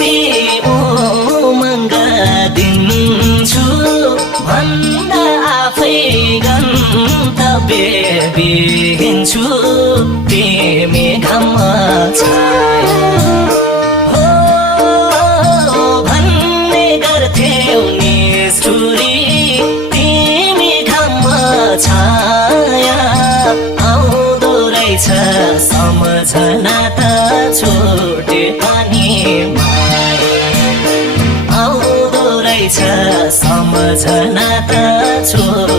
खुसी उमङ्ग दिन्छु भन्दा आफै गन्तव्य बिहिन्छु तिमी घाममा छाया हो भन्ने गर्थ्यौ निष्ठुरी तिमी घाममा छाया आउँदो रहेछ सम्झना त छुटे पनि माया आउँदो रहेछ सम्झना त छुटे